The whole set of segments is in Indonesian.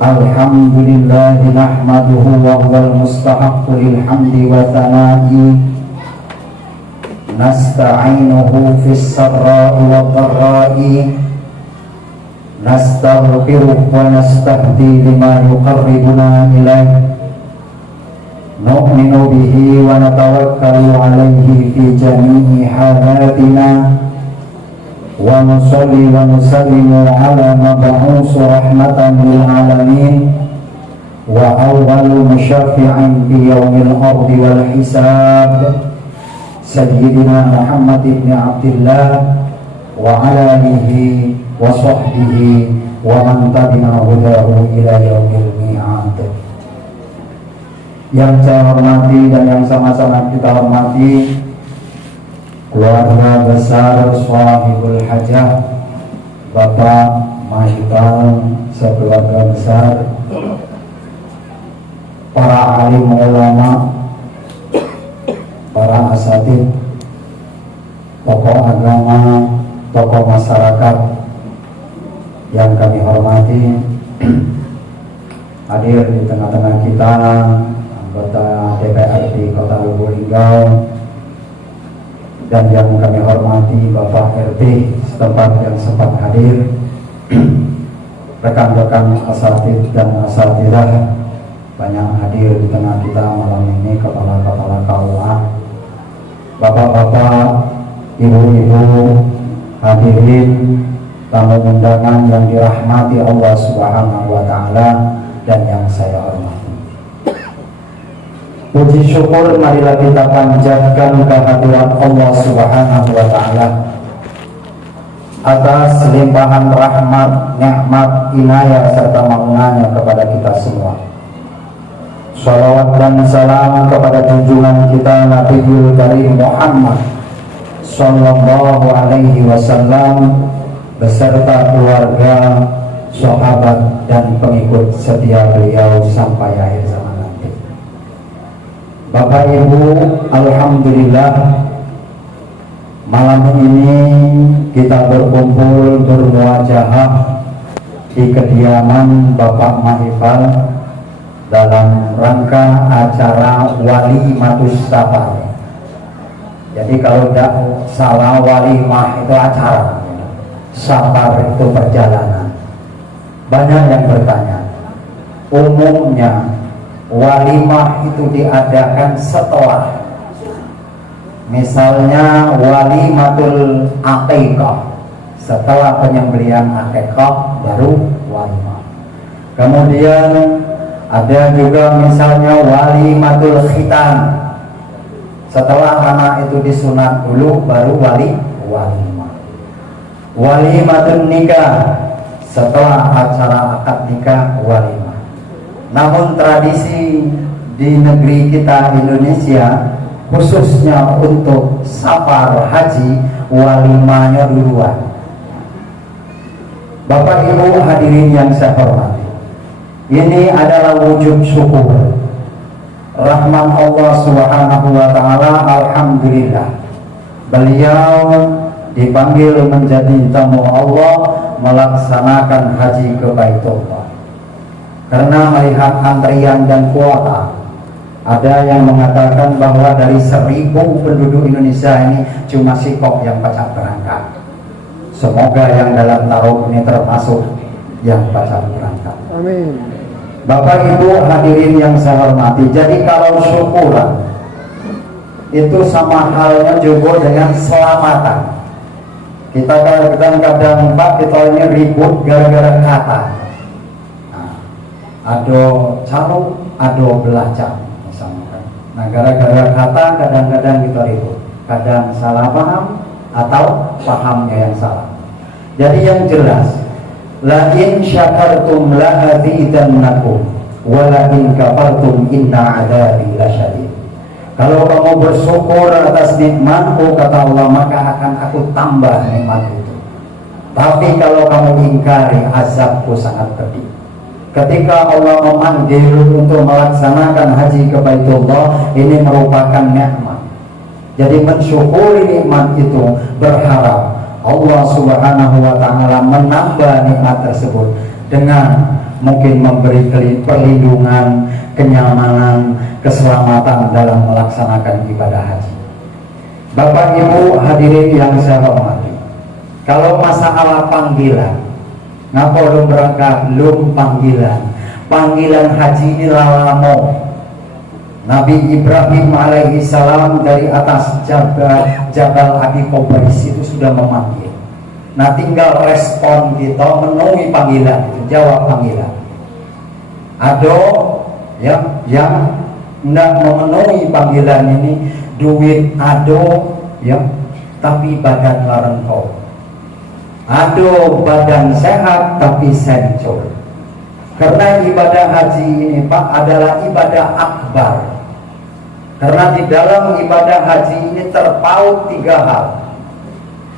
Alhamdulillah nahmaduhu wa huwal mustahaqqu lil hamdi wa thana'i nasta'inuhu fis sarra'i wa dharra'i nastaghfiruhu wa nastahdi lima yuqarribuna ilayhi nu'minu bihi wa natawakkalu alayhi fi jami'i halatina wa nusalli wa nusallimu ala mab'uusi rahmatan lil alamin wa awwalu musyafi'in fi yaumil ardi wal hisab sayyidina Muhammad ibn Abdillah wa ala alihi wa sahbihi wa man tabi'a hudahu ila yaumil mi'ad. Yang saya hormati dan yang sama-sama kita hormati keluarga besar Shahibul Hajah, Bapak Mahibal sekeluarga besar, para alim ulama, para asatidz, tokoh agama, tokoh masyarakat yang kami hormati, hadir di tengah-tengah kita anggota DPRD Kota Lubuk Linggau, dan yang kami hormati Bapak RT setempat yang sempat hadir, rekan-rekan asatidz dan asatidzah banyak hadir di tengah kita malam ini, kepala-kepala KUA, bapak-bapak, ibu-ibu, hadirin tamu undangan yang dirahmati Allah Subhanahu wa Ta'ala dan yang saya hormati. Puji syukur marilah kita panjatkan kehadirat Allah Subhanahu wa Ta'ala atas limpahan rahmat, nikmat, inayah serta maunanya kepada kita semua. Shalawat dan salam kepada junjungan kita Nabiul Karim Muhammad sallallahu alaihi wasallam beserta keluarga, sahabat dan pengikut setia beliau sampai akhir zaman. Bapak Ibu, alhamdulillah malam ini kita berkumpul bermuajahah di kediaman Bapak Mahifal dalam rangka acara Walimatus Safar. Jadi kalau tidak salah, walimah itu acara, safar itu perjalanan. Banyak yang bertanya, umumnya walimah itu diadakan setelah, misalnya walimatul aqiqah, setelah penyembelihan aqiqah baru walimah. Kemudian ada juga misalnya walimatul khitan, setelah anak itu disunat dulu baru walimah. Walimatul nikah, setelah acara akad nikah walimah. Namun tradisi di negeri kita Indonesia, khususnya untuk safar haji, walimahnya duluan. Bapak Ibu hadirin yang saya hormati, ini adalah wujud syukur rahmat Allah Subhanahu wa Ta'ala. Alhamdulillah beliau dipanggil menjadi tamu Allah melaksanakan haji ke Baitullah. Karena melihat antrian dan kuota, ada yang mengatakan bahwa dari 1000 penduduk Indonesia ini cuma sikok yang pacak berangkat. Semoga yang dalam taruh ini termasuk yang pacak berangkat. Amin. Bapak Ibu hadirin yang saya hormati, jadi kalau syukuran itu sama halnya juga dengan selamatan. Kita kadang-kadang Pak kita ini ribut gara-gara kata. Ado calon, ado belajar misalnya kan. Nah gara-gara kata kadang-kadang kita ribut, kadang salah paham atau pahamnya yang salah. Jadi yang jelas, la in syakartum la azidannakum wa la in kafartum inna adzabi lasyadid. Kalau kamu bersyukur atas nikmatku, kata Allah, maka akan aku tambah nikmat itu. Tapi kalau kamu ingkari, azabku sangat pedih. Ketika Allah memanggil untuk melaksanakan haji ke Baitullah, ini merupakan nikmat. Jadi mensyukuri nikmat itu, berharap Allah Subhanahu wa Ta'ala menambah nikmat tersebut dengan mungkin memberi perlindungan, kenyamanan, keselamatan dalam melaksanakan ibadah haji. Bapak Ibu hadirin yang saya hormati, kalau masalah panggilan, ngapa belum berangkat, belum panggilan haji ini lalamo. Nabi Ibrahim alaihissalam dari atas Jabal Abi Qubais itu sudah memanggil. Nah tinggal respon kita, memenuhi panggilan itu, jawab panggilan. Ada yang tidak memenuhi panggilan ini, duit ada ya, tapi badan larengkau. Ada badan sehat tapi sencur. Karena ibadah haji ini Pak adalah ibadah akbar. Karena di dalam ibadah haji ini terpaut 3 hal.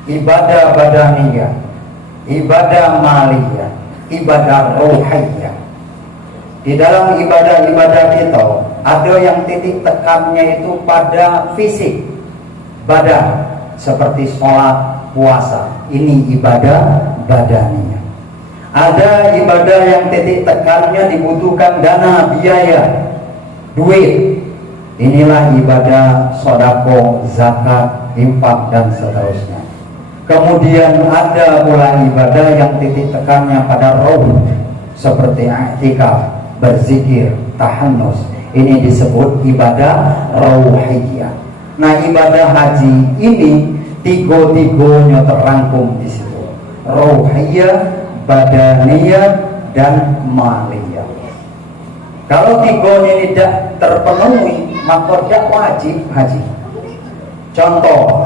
Ibadah badaniyah, ibadah maliyah, ibadah ruhiyah. Di dalam ibadah-ibadah kita ada yang titik tekannya itu pada fisik, badan, seperti sholat, puasa. Ini ibadah badaniyah. Ada ibadah yang titik tekannya dibutuhkan dana, biaya, duit. Inilah ibadah sedekah, zakat, infak dan seterusnya. Kemudian ada pula ibadah yang titik tekannya pada roh, seperti i'tikaf, berzikir, tahannus. Ini disebut ibadah ruhiyah. Nah, ibadah haji ini tiga-tiganya terangkum di situ. Ruhiyah, badaniyah, dan maliyah. Kalau tiga ini tidak terpenuhi, maka tidak wajib haji. Contoh,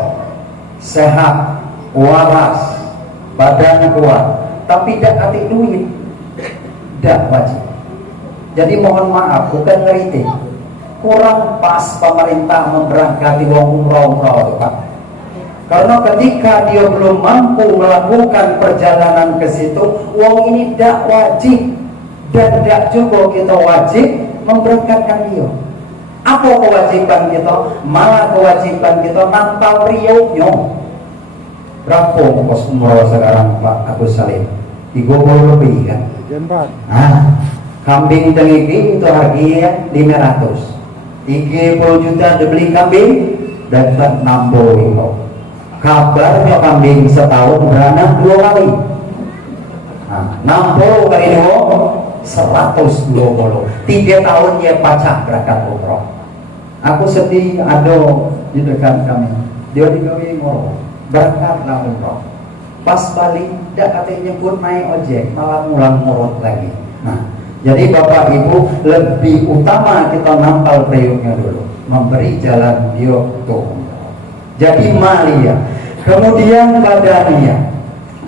sehat, waras, badan kuat, tapi tidak kasih duit, tidak wajib. Jadi mohon maaf, bukan ngeritik, kurang pas pemerintah memberangkati wong umroh Pak. Karena ketika dia belum mampu melakukan perjalanan ke situ, wong ini tidak wajib dan tidak juga kita wajib memberangkatkan dia. Apa kewajiban kita? Malah kewajiban kita nampal riuknya. Berapa ongkos umroh sekarang Pak Agus Salim? 30 lebih kan? Kambing tengiki itu harganya 500. 30 juta dibeli kambing, dapat 60 ribu. Kabarnya kambing setahun beranak 2 kali. 60 kali 2, 120. 3 tahun dia pacak berangkat umroh. Aku sedih ada di dekat kami. Dia digawe ngoro, berangkatlah umroh. Pas balik, tidak katanya nyebut naik ojek, malah ngulang ngorot lagi. Nah, jadi Bapak Ibu lebih utama kita nampal periuknya dulu, memberi jalan dia untuk umroh. Jadi maliyah. Kemudian badaniyah.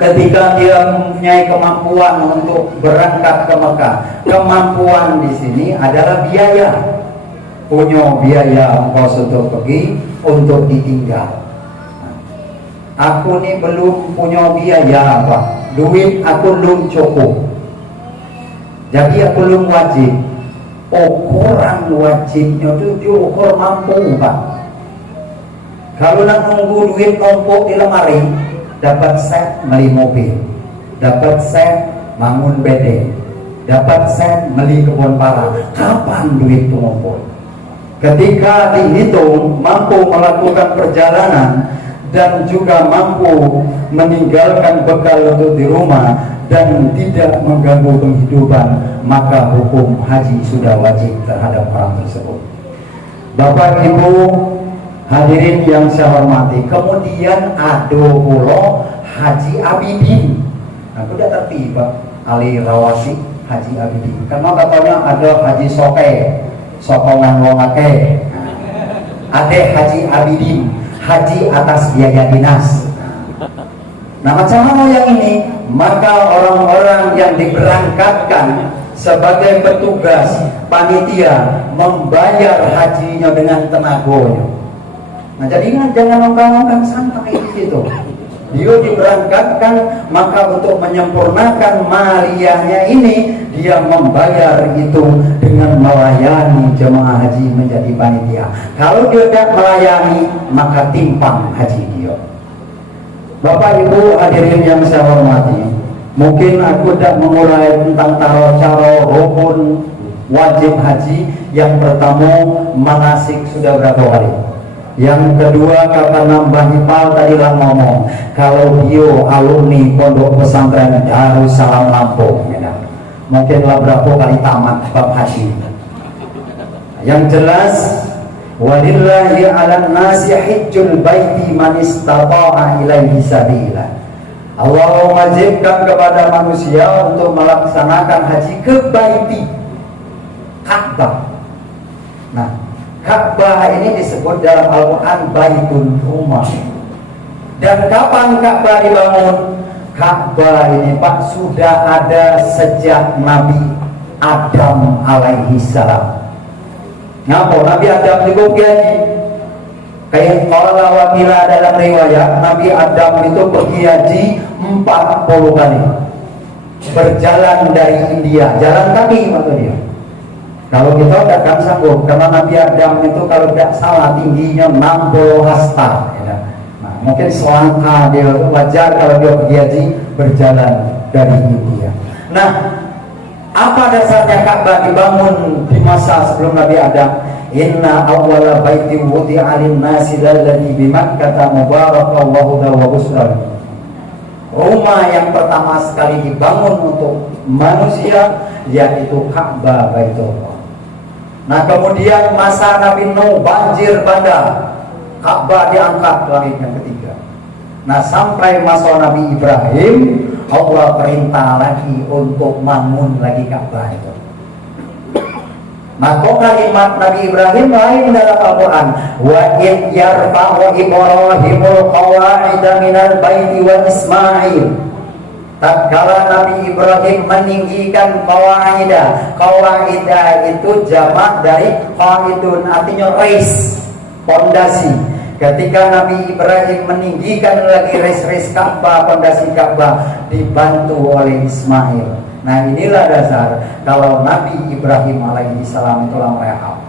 Ketika dia mempunyai kemampuan untuk berangkat ke Mekah, kemampuan di sini adalah biaya. Punya biaya ongkos untuk pergi, untuk ditinggal. Aku ini belum punya biaya Pak, duit aku belum cukup, jadi aku belum wajib. Ukuran wajibnya itu diukur mampu Pak. Kalau nak nunggu duit numpuk di lemari, dapat set beli mobil, dapat set bangun bedeng, dapat set beli kebun pala. Kapan duit itu ngumpul? Ketika dihitung mampu melakukan perjalanan dan juga mampu meninggalkan bekal untuk di rumah dan tidak mengganggu penghidupan, maka hukum haji sudah wajib terhadap orang tersebut. Bapak Ibu hadirin yang saya hormati, kemudian ada pula haji abidin. Nah, sudah tertiba Ali Rawasi haji abidin. Karena katanya ada haji soke, sokongan wong akeh. Ada haji abidin, haji atas biaya dinas. Nah, macam mana yang ini? Maka orang-orang yang diberangkatkan sebagai petugas panitia membayar hajinya dengan tenaganya. Nah, jadi jangan ongkang-ongkang santai di situ. Dia diberangkatkan, maka untuk menyempurnakan maliyahnya ini, dia membayar itu dengan melayani jemaah haji menjadi panitia. Kalau dia tidak melayani, maka timpang haji dia. Bapak Ibu hadirin yang saya hormati, mungkin aku tidak mengurai tentang cara rukun wajib haji. Yang pertama, manasik sudah berapa kali. Yang kedua, kata nambah hipal tadi lah ngomong, kalau dia alumni pondok pesantren Darussalam Lampung, ya, mungkin lah berapa kali tamat bab haji. Yang jelas, walillahi 'alan nasi hajjul baiti man istata'a ilaihi sabila. Allah mewajibkan kepada manusia untuk melaksanakan haji ke baiti, Ka'bah. Nah, Ka'bah ini disebut dalam Al-Quran Baitun Rumah. Dan kapan Ka'bah dibangun? Ka'bah ini Pak sudah ada sejak Nabi Adam alaihi salam. Ngapa Nabi Adam juga haji? Kayak qala wa qila dalam riwayat Nabi Adam itu pergi haji 40 kali. Berjalan dari India, jalan kaki maksudnya. Kalau kita tidak akan sanggup, karena Nabi Adam itu kalau tidak salah tingginya 60 hasta. Ya. Nah, mungkin selangkah dia wajar kalau dia pergi haji berjalan dari India. Nah, apa dasarnya Ka'bah dibangun di masa sebelum Nabi Adam? Inna awwala baiti wudi'a lin-nasi lalladzi bi Makkah mubarakan wa hudan wa busran. Rumah yang pertama sekali dibangun untuk manusia yaitu Ka'bah Baitullah. Nah, kemudian masa Nabi Nuh banjir bandang, Ka'bah diangkat ke langit yang ketiga. Nah, sampai masa Nabi Ibrahim, Allah perintah lagi untuk bangun lagi Ka'bah itu. Nah, kok kalimat Nabi Ibrahim lain dalam Al-Quran, wa id yarfa'u Ibrahimul qawa'ida minal baiti wa Ismail. Tatkala Nabi Ibrahim meninggikan qawa'ida. Qawa'ida itu jamak dari qa'idun, artinya rais, pondasi. Ketika Nabi Ibrahim meninggikan lagi rais Ka'bah, pondasi Ka'bah, dibantu oleh Ismail. Nah, inilah dasar kalau Nabi Ibrahim alaihi salam itulah mereka.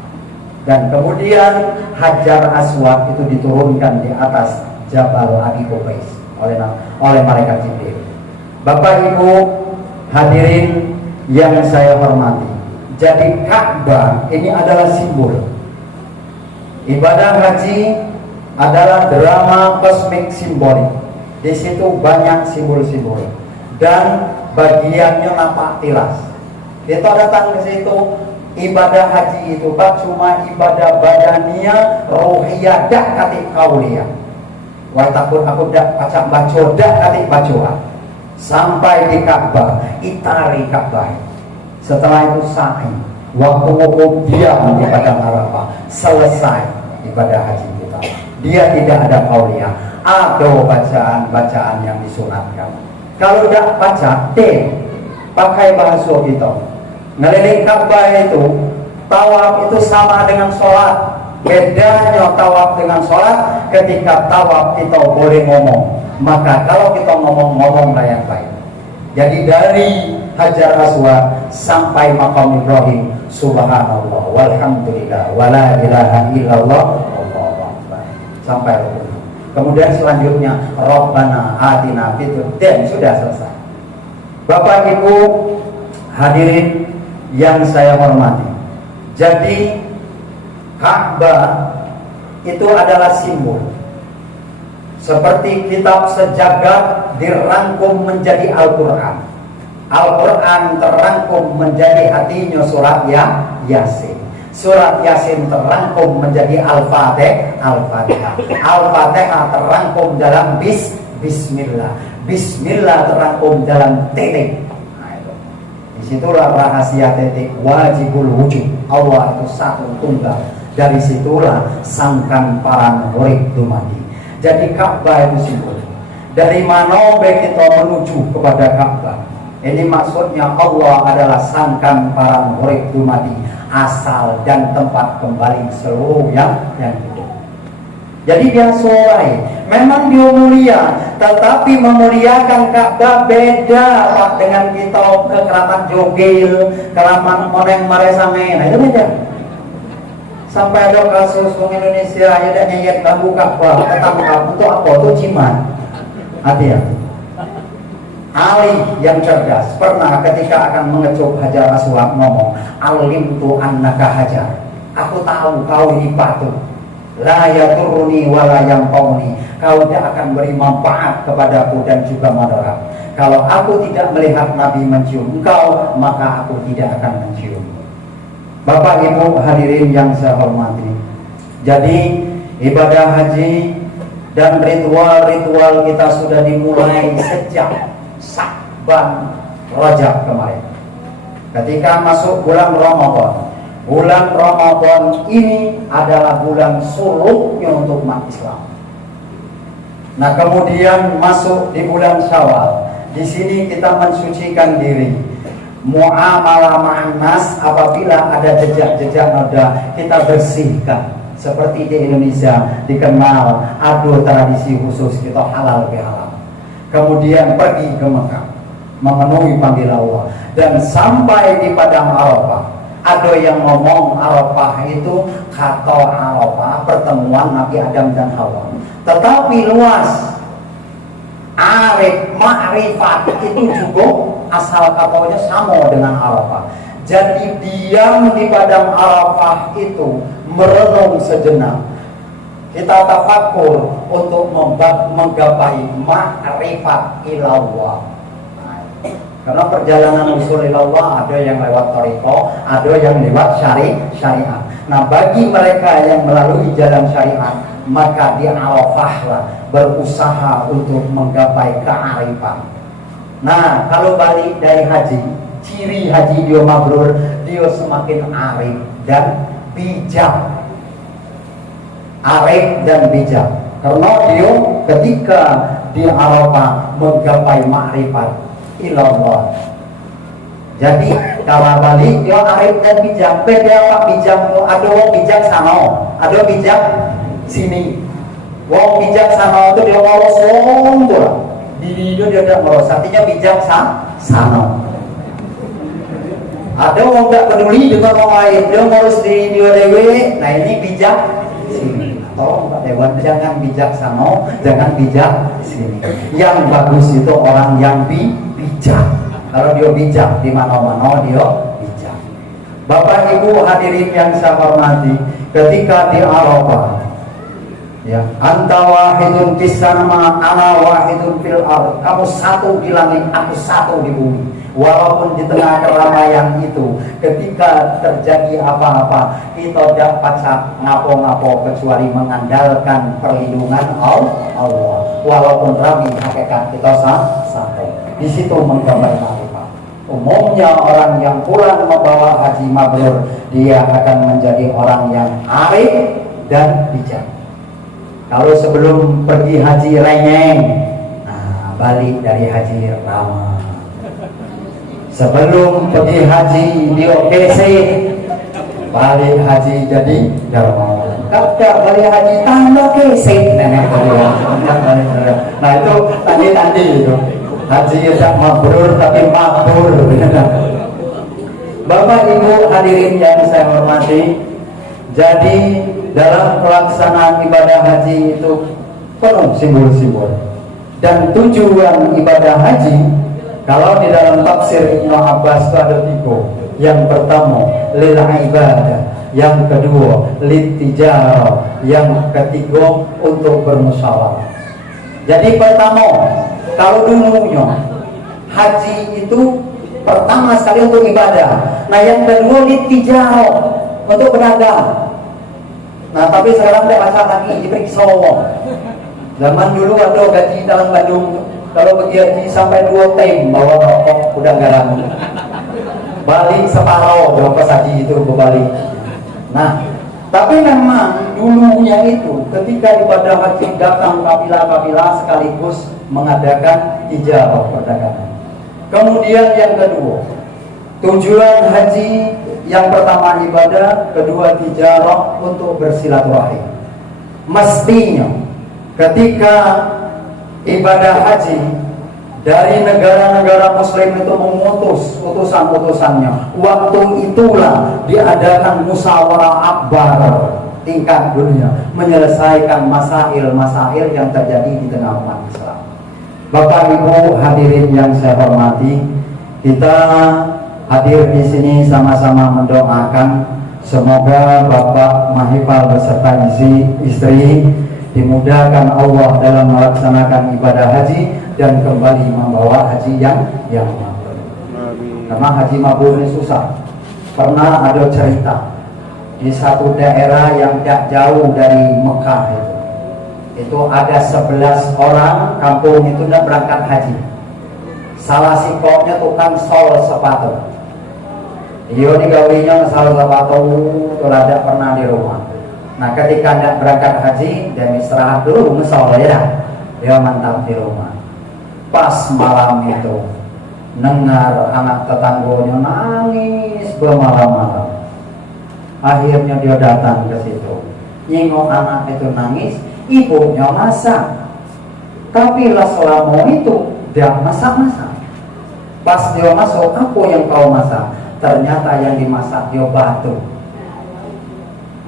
Dan kemudian Hajar Aswad itu diturunkan di atas Jabal Abi Qubais oleh malaikat Jibril. Bapak Ibu hadirin yang saya hormati, jadi Ka'bah ini adalah simbol. Ibadah haji adalah drama kosmik simbolik. Di situ banyak simbol-simbol dan bagiannya nampak tilas. Kita datang ke situ, ibadah haji itu Pak cuma ibadah badania, rohiyah, dak katik kauliah. Wah takut aku dak pacak baca, dak katik bacoan. Sampai di Ka'bah, itari Ka'bah. Setelah itu sa'i, waktu wukuf diam di padang Arafah, selesai ibadah haji kita. Dia tidak ada kauliah, ada bacaan-bacaan yang disunatkan. Kalau tidak baca, pakai bahasa kita. Ngeliling Ka'bah itu, tawaf itu sama dengan sholat. Bedanya tawaf dengan sholat, ketika tawaf kita boleh ngomong. Maka kalau kita ngomong-ngomonglah yang baik. Jadi dari Hajar Aswad sampai Maqam Ibrahim, subhanallah, walhamdulillah, wala ilaha illallah, Allahu akbar. Sampai rukun. Kemudian selanjutnya Rabbana atina fid dunya, sudah selesai. Bapak Ibu hadirin yang saya hormati, jadi Ka'bah itu adalah simbol. Seperti kitab sejagat dirangkum menjadi Al-Quran. Al-Quran terangkum menjadi hatinya surat Yasin. Surat Yasin terangkum menjadi Al-Fatihah. Al-Fatihah terangkum dalam Bismillah. Bismillah terangkum dalam titik. Nah, itu. Disitulah rahasia titik wajibul wujud. Allah itu satu tunggal. Dari situlah sangkan para murid dumadi. Jadi Ka'bah itu simbol. Dari mana kita menuju kepada Ka'bah? Ini maksudnya Allah adalah sangkan para murid dumadi, asal dan tempat kembali seluruh yang hidup. Jadi dia soleh, memang dia mulia, tetapi memuliakan Ka'bah beda Pak dengan kita ke keramat Jogil, keramat Moneng Maresame, nah itu beda. Sampai ada kasus orang Indonesia yang nyayat lampu Ka'bah, ketangkap untuk apa? Untuk jimat. Hati-hati. Ali yang cerdas pernah ketika akan mengecup Hajar Aswad ngomong, alimtu annaka hajar, aku tahu kau ini batu, la yaturuni wala yanfa'uni, kau tidak akan beri manfaat kepadaku dan juga mudarat. Kalau aku tidak melihat Nabi mencium engkau, maka aku tidak akan mencium. Bapak Ibu hadirin yang saya hormati, jadi ibadah haji dan ritual-ritual kita sudah dimulai sejak Sya'ban Rajab kemarin. Ketika masuk bulan Ramadan, bulan Ramadan ini adalah bulan suluknya untuk umat Islam. Nah, kemudian masuk di bulan Syawal. Di sini kita mensucikan diri. Muamalah ma'anas, apabila ada jejak-jejak noda, kita bersihkan. Seperti di Indonesia dikenal ada tradisi khusus kita halal bihalal. Kemudian pergi ke Mekah memenuhi panggilan Allah dan sampai di padang Arafah. Ada yang ngomong Arafah itu kata Arafah pertemuan Nabi Adam dan Hawa. Tetapi luas arif ma'rifat itu juga asal katanya sama dengan Arafah. Jadi diam di padang Arafah itu merenung sejenak. Kita tafakur untuk menggapai ma'rifat ilallah. Karena perjalanan usul ilallah ada yang lewat thariqah, ada yang lewat syariat. Nah, bagi mereka yang melalui jalan syariat, maka di Arafahlah berusaha untuk menggapai kearifan. Nah, kalau balik dari haji, ciri haji dia mabrur, dia semakin arif dan bijak. Arif dan bijak. Karena dia ketika di Arafah menggapai ma'rifat ilallah. Jadi kalau balik dia arif dan bijak. Beda apa bijak? Ada wong bijak sana, ada bijak sini. Wong bijak sana itu dia ngurus sombong. Di dia tidak ngurus, artinya bijak sana. Ada orang tak peduli dengan orang lain, dia ngurus diri dia dewe. Nah, ini bijak sini. Atau Pak Dewan, jangan bijak sana, jangan bijak sini. Yang bagus itu orang yang bijak. Kalau dia bijak di mana-mana dia bijak. Bapak Ibu hadirin yang saya hormati, ketika di Arafah, ya, anta wahidun fis sama, ana wahidun fil ardh. Kamu satu di langit, aku satu di bumi. Walaupun di tengah keramaian itu, ketika terjadi apa-apa, kita tidak pacak ngapo-ngapo kecuali mengandalkan perlindungan Allah. Walaupun ramai hakikat kita satu. Di situ menggambar ma'rifat. Umumnya orang yang pulang membawa haji mabrur, dia akan menjadi orang yang arif dan bijak. Kalau sebelum pergi haji renyeng, nah, balik dari haji ramah. Sebelum pergi haji diokesi, balik haji jadi dermawan. Kalau balik haji tambah kesi, nenek balik. Nah, itu tadi itu haji tidak mabrur tapi mabur. Bapak Ibu hadirin yang saya hormati, jadi dalam pelaksanaan ibadah haji itu penuh simbol-simbol. Dan tujuan ibadah haji, kalau di dalam tafsir Ibnu Abbas itu ada 3. Yang pertama, lil ibadah. Yang kedua, lit tijarah. Yang ketiga, untuk bermusyawarah. Jadi pertama, kalau dulunya haji itu pertama sekali untuk ibadah. Nah, yang kedua lit tijarah, untuk berdagang. Nah, tapi sekarang tidak masalah lagi diperiksa. Zaman dulu ada gaji dalam Bandung, kalau pergi haji sampai 2 tim bawa rokok udah garam. Balik separuh berapa haji itu berbalik. Nah, tapi memang dulunya itu ketika ibadah haji datang kabilah-kabilah sekaligus mengadakan tijarah perdagangan. Kemudian yang kedua, tujuan haji yang pertama ibadah, kedua tijarah untuk bersilaturahim. Mestinya ketika ibadah haji dari negara-negara muslim itu memutus utusan-utusannya, waktu itulah diadakan musyawarah akbar tingkat dunia menyelesaikan masail-masail yang terjadi di tengah umat Islam. Bapak Ibu hadirin yang saya hormati, kita hadir di sini sama-sama mendoakan semoga Bapak Mahifal beserta istri dimudahkan Allah dalam melaksanakan ibadah haji dan kembali membawa haji yang mabrur. Karena haji mabrur ini susah. Pernah ada cerita di satu daerah yang tidak jauh dari Mekah itu ada 11 orang kampung itu tidak berangkat haji. Salah si koknya tukang sol sepatu. Dia digawinya sol sepatu tidak pernah di rumah. Nah ketika tidak berangkat haji dia istirahat dulu ngesol ya. Dia mantap di rumah. Pas malam itu dengar anak tetangganya nangis bermalam-malam. Akhirnya dia datang ke situ. Nyingok anak itu nangis. Ibunya masak, tapi lah selama itu dia masak-masak. Pas dia masuk, apa yang kau masak? Ternyata yang dimasak dia batu.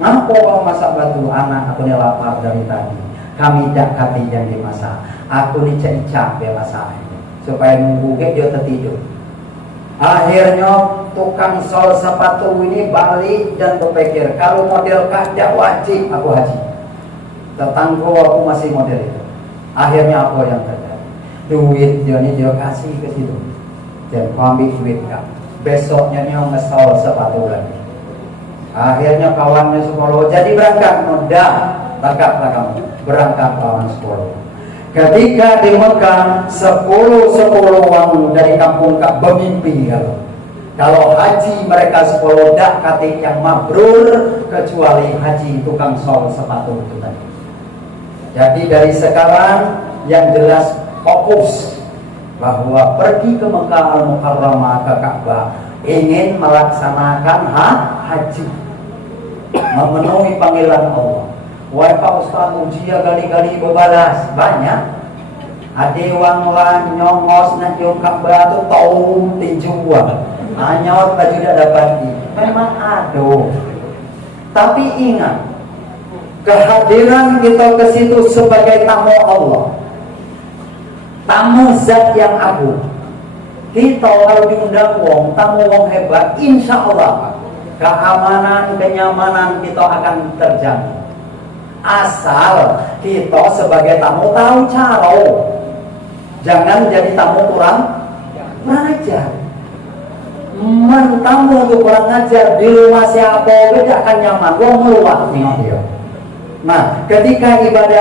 Ngapa kau masak batu? Anak aku ini lapar dari tadi. Kami tidak kati yang dimasak. Aku ini cek-cek dia masak supaya nunggu dia tertidur. Akhirnya tukang sol sepatu ini balik dan berpikir kalau model kada wajib aku haji. Tetangga aku masih model itu. Akhirnya apa yang terjadi? Duit dia kasih ke situ. Dan ambil duit kan. Besoknya dia ngesol sepatu lagi. Akhirnya kawannya sekolah jadi berangkat muda. Berangkatlah kamu. Berangkat kawan sekolah. Ketika di Mekah 10 orang dari kampung Kak bermimpi kalau haji mereka 10 dak kata yang mabrur kecuali haji tukang sol sepatu itu tadi. Jadi dari sekarang yang jelas fokus bahwa pergi ke Mekah Al-Mukarramah ke Ka'bah ingin melaksanakan haji, memenuhi panggilan Allah. Wahai Pak Ustaz ujian kali-kali berbalas banyak. Ada wang nyongos nak jauh Ka'bah tu tahu tinjuan. Hanya tak juga dapat. Memang ada. Tapi ingat kehadiran kita ke situ sebagai tamu Allah, tamu zat yang agung. Kita kalau diundang tamu wong hebat, insya Allah keamanan, kenyamanan kita akan terjamin. Asal kita sebagai tamu tahu cara, jangan jadi tamu kurang ajar. Tamu itu kurang ajar di rumah siapa beda akan nyaman, wong meluat nih dia. Nah, ketika ibadah